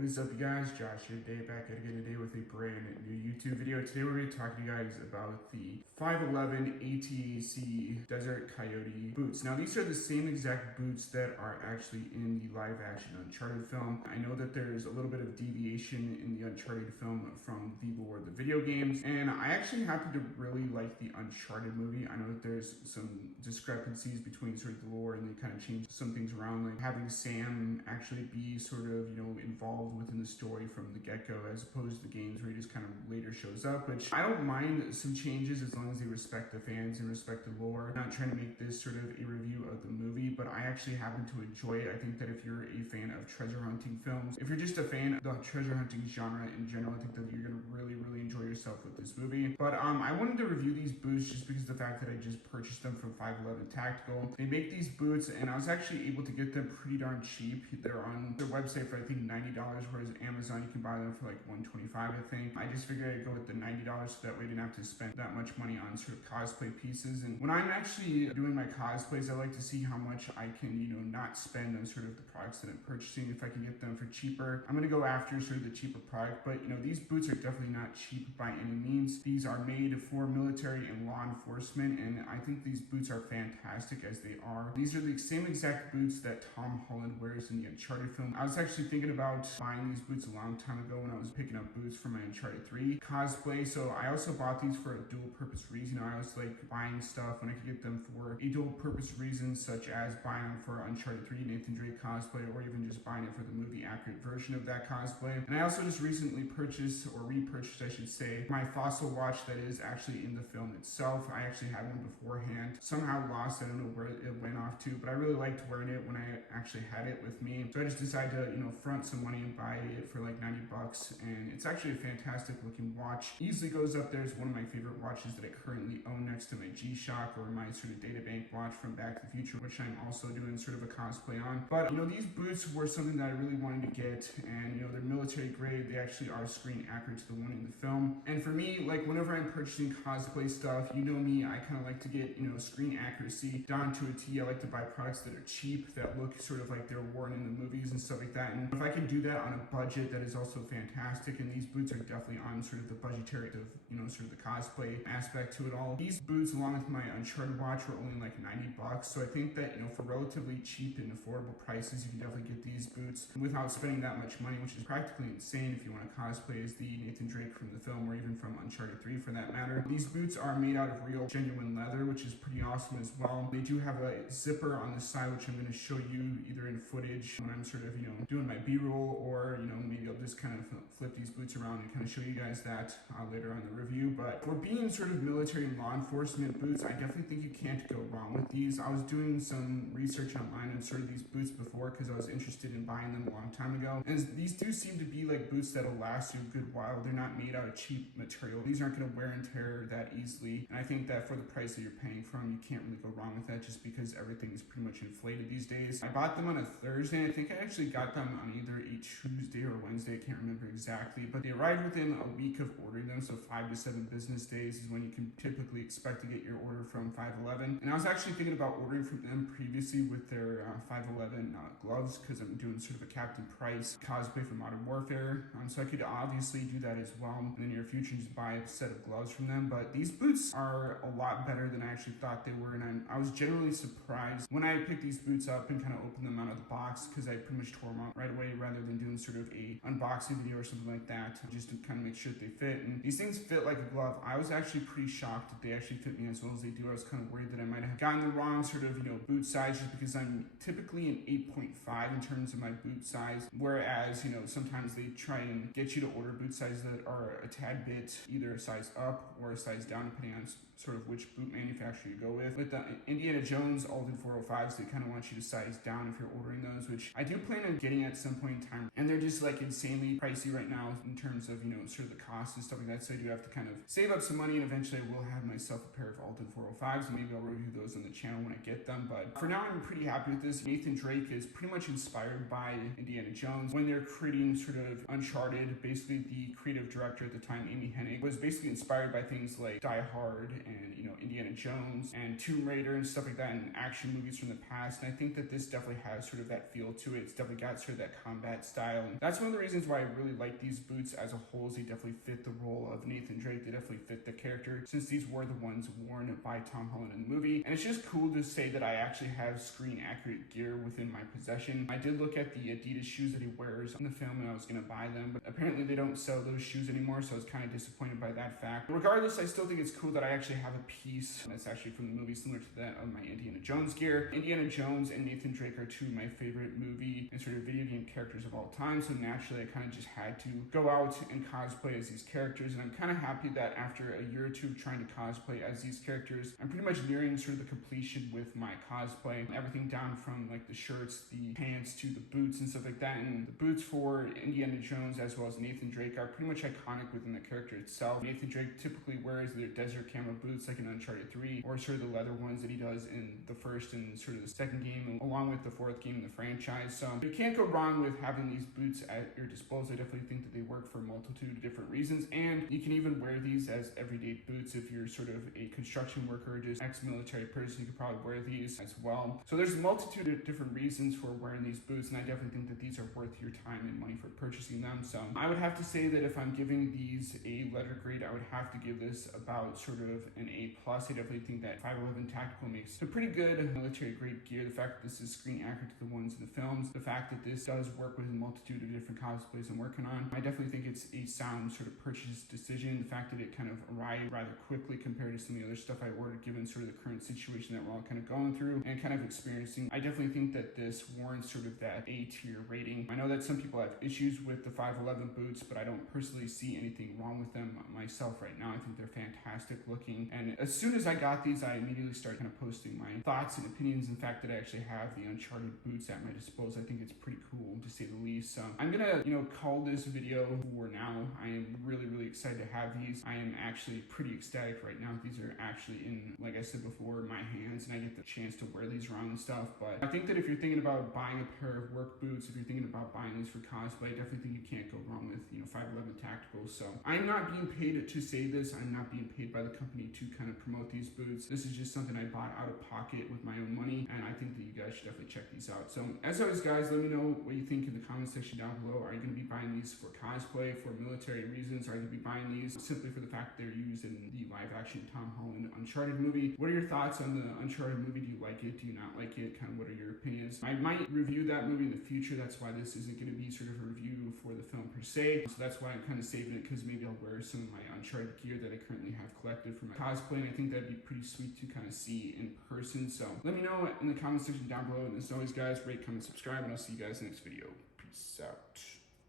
What is up, you guys? Josh here today, back at again today with a brand new YouTube video. Today we're going to talk to you guys about the 511 ATAC Desert Coyote boots. Now these are the same exact boots that are actually in the live action Uncharted film. I know that there's a little bit of deviation in the Uncharted film from the lore of the video games, and I actually happen to really like the Uncharted movie. I know that there's some discrepancies between sort of the lore, and they kind of changed some things around, like having Sam actually be sort of, involved within the story from the get-go, as opposed to the games where he just kind of later shows up, which I don't mind some changes as long as they respect the fans and respect the lore. I'm not trying to make this sort of a review of the movie, but I actually happen to enjoy it. I think that if you're a fan of treasure hunting films, if you're just a fan of the treasure hunting genre in general, I think that you're going to really enjoy yourself with this movie. But I wanted to review these boots just because of the fact that I just purchased them from 511 Tactical. They make these boots, and I was actually able to get them pretty darn cheap. They're on their website for I think $90, whereas Amazon you can buy them for like $125, I think. I just figured I'd go with the $90 so that way I didn't have to spend that much money on sort of cosplay pieces. And when I'm actually doing my cosplays, I like to see how much I can, not spend on sort of the products that I'm purchasing. If I can get them for cheaper, I'm going to go after sort of the cheaper product. But these boots are definitely not cheap by any means. These are made for military and law enforcement, and I think these boots are fantastic as they are. These are the same exact boots that Tom Holland wears in the Uncharted film. I was actually thinking about buying these boots a long time ago when I was picking up boots for my Uncharted 3 cosplay. So I also bought these for a dual purpose reason. I was like buying stuff when I could get them for a dual purpose reason, such as buying them for Uncharted 3 Nathan Drake cosplay, or even just buying it for the movie accurate version of that cosplay. And I also just recently purchased, or repurchased I should say, my fossil watch that is actually in the film itself. I actually had one beforehand, somehow lost. I don't know where it went off to, but I really liked wearing it when I actually had it with me. So I just decided to, front some money and buy it for like $90, and it's actually a fantastic looking watch. Easily goes up there as one of my favorite watches that I currently own, next to my G-Shock or my sort of databank watch from Back to the Future, which I'm also doing sort of a cosplay on. But these boots were something that I really wanted to get, and they're military grade. They actually are screen accurate to the one in the film. And for me, like whenever I'm purchasing cosplay stuff, me, I kind of like to get screen accuracy down to a T. I like to buy products that are cheap, that look sort of like they're worn in the movies and stuff like that. And if I can do that on a budget, that is also fantastic. And these boots are definitely on sort of the budgetary of sort of the cosplay aspect to it all. These boots, along with my Uncharted watch, were only like $90. So I think that for relatively cheap and affordable prices, you can definitely get these boots without spending that much money, which is practically insane if you want to cosplay as the Nathan Drake from the film, or even from Uncharted 3 for that matter. These boots are made out of real genuine leather, which is pretty awesome as well. They do have a zipper on the side, which I'm going to show you either in footage when I'm sort of doing my b-roll, or maybe I'll just kind of flip these boots around and kind of show you guys that later on the review. But for being sort of military and law enforcement boots, I definitely think you can't go wrong with these. I was doing some research online on sort of these boots before because I was interested in buying them a long time ago, and these do seem to be like boots that'll last you a good while. They're not made out of cheap material. These aren't going to wear and tear that easily, and I think that for the price that you're paying for them, you can't really go wrong with that, just because everything is pretty much inflated these days. I bought them on a Thursday. I think I actually got them on either a Tuesday or Wednesday. I can't remember exactly, but they arrived within a week of ordering them, so 5 to 7 business days is when you can typically expect to get your order from 511. And I was actually thinking about ordering from them previously with their 511 gloves, because I'm doing sort of a Captain Price cosplay for Modern Warfare, so I could obviously do that as well in the near future, just buy a set of gloves from them. But these boots are a lot better than I actually thought they were, and I was generally surprised when I picked these boots up and kind of opened them out of the box, because I pretty much tore them out right away rather than doing sort of a unboxing video or something like that, just to kind of make sure that they fit. And these things fit like a glove. I was actually pretty shocked that they actually fit me as well as they do. I was kind of worried that I might have gotten the wrong sort of boot size, just because I'm typically an 8.5 in terms of my boot size, whereas sometimes they try and get you to order boot sizes that are a tad bit either a size up or a size down, depending on sort of which boot manufacturer you go with. With the Indiana Jones Alden 405s, they kind of want you to size down if you're ordering those, which I do plan on getting at some point in time. And they're just like insanely pricey right now in terms of, sort of the cost and stuff like that. So I do have to kind of save up some money, and eventually I will have myself a pair of Alden 405s, and maybe I'll review those on the channel when I get them. But for now, I'm pretty happy with this. Nathan Drake is pretty much inspired by Indiana Jones. When they're creating sort of Uncharted, basically the creative director at the time, Amy Hennig, was basically inspired by things like Die Hard and, Indiana Jones and Tomb Raider and stuff like that, and action movies from the past. And I think that this definitely has sort of that feel to it. It's definitely got sort of that combat style, and that's one of the reasons why I really like these boots as a whole. Is they definitely fit the role of Nathan Drake. They definitely fit the character, since these were the ones worn by Tom Holland in the movie. And it's just cool to say that I actually have screen accurate gear within my possession. I did look at the Adidas shoes that he wears in the film and I was going to buy them, but apparently they don't sell those shoes anymore, so I was kind of disappointed by that fact. But regardless, I still think it's cool that I actually have a piece that's actually from the movie, similar to that of my Indiana Jones gear. Indiana Jones and Nathan Drake are two of my favorite movie and sort of video game characters of all time, so naturally I kind of just had to go out and cosplay as these characters. And I'm kind of happy that after a year or two of trying to cosplay as these characters, I'm pretty much nearing sort of the completion with my cosplay. Everything down from like the shirts, the pants, to the boots and stuff like that. And the boots for Indiana Jones as well as Nathan Drake are pretty much iconic within the character itself. Nathan Drake typically wears their desert camo boots like in Uncharted 3, or sort of the leather ones that he does in the first and sort of the second game, along with the fourth game in the franchise. So you can't go wrong with having these boots at your disposal. I definitely think that they work for a multitude of different reasons, and you can even wear these as everyday boots if you're sort of a construction worker or just ex-military person. You could probably wear these as well. So there's a multitude of different reasons for wearing these boots, and I definitely think that these are worth your time and money for purchasing them. So I would have to say that if I'm giving these a letter grade, I would have to give this about sort of an A+. I definitely think that 511 Tactical makes a pretty good military grade gear. The fact that this is screen accurate to the ones in the films, the fact that this does work with a multitude of different cosplays I'm working on, I definitely think it's a sound sort of purchase decision. The fact that it kind of arrived rather quickly compared to some of the other stuff I ordered, given sort of the current situation that we're all kind of going through and kind of experiencing, I definitely think that this warrants sort of that A tier rating. I know that some people have issues with the 511 boots, but I don't personally see anything wrong with them myself right now. I think they're fantastic looking, and as soon as I got these, I immediately started kind of posting my thoughts and opinions. In fact, that I actually have the Uncharted boots at my disposal. I think it's pretty cool, to say the least. So I'm gonna, call this video for now. I am really excited to have these. I am actually pretty ecstatic right now. These are actually in, like I said before, my hands, and I get the chance to wear these around and stuff. But I think that if you're thinking about buying a pair of work boots, if you're thinking about buying these for cosplay, I definitely think you can't go wrong with 511 Tactical. So I'm not being paid to say this. I'm not being paid by the company to kind of promote these boots. This is just something I bought out of pocket with my own money, and I think that you guys should definitely check these out. So as always, guys, let me know what you think in the comment section down below. Are you going to be buying these for cosplay, for military reasons? Are you going to be buying these simply for the fact they're used in the live action Tom Holland Uncharted movie? What are your thoughts on the Uncharted movie? Do you like it? Do you not like it? Kind of what are your opinions? I might review that movie in the future. That's why this isn't going to be sort of a review for the film per se. So that's why I'm kind of saving it, because maybe I'll wear some of my Uncharted gear that I currently have collected for my cosplay, and I think that'd be pretty sweet to kind of see in person. So let me know in the comment section down below. And as always, guys, rate, comment, subscribe, and I'll see you guys in the next video. Peace out.